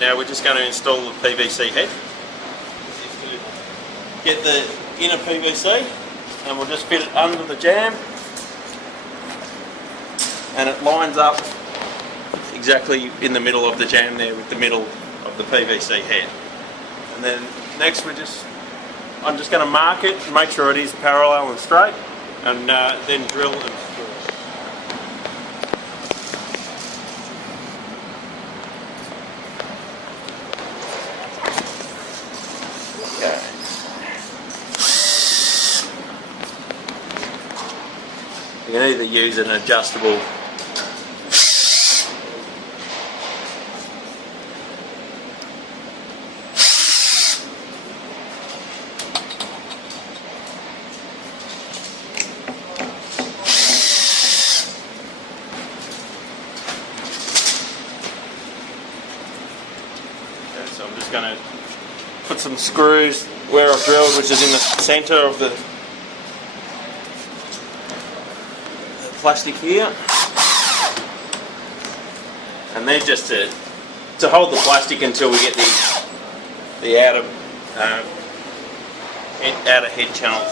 Now we're just going to install the PVC head. Get the inner PVC and we'll just fit it under the jam, and it lines up exactly in the middle of the jam there with the middle of the PVC head. And then next I'm just going to mark it and make sure it is parallel and straight, and then drill and screw. Okay. You can either use an adjustable so I'm just going to put some screws where I've drilled, which is in the centre of the plastic here, and they're just to hold the plastic until we get the outer head channels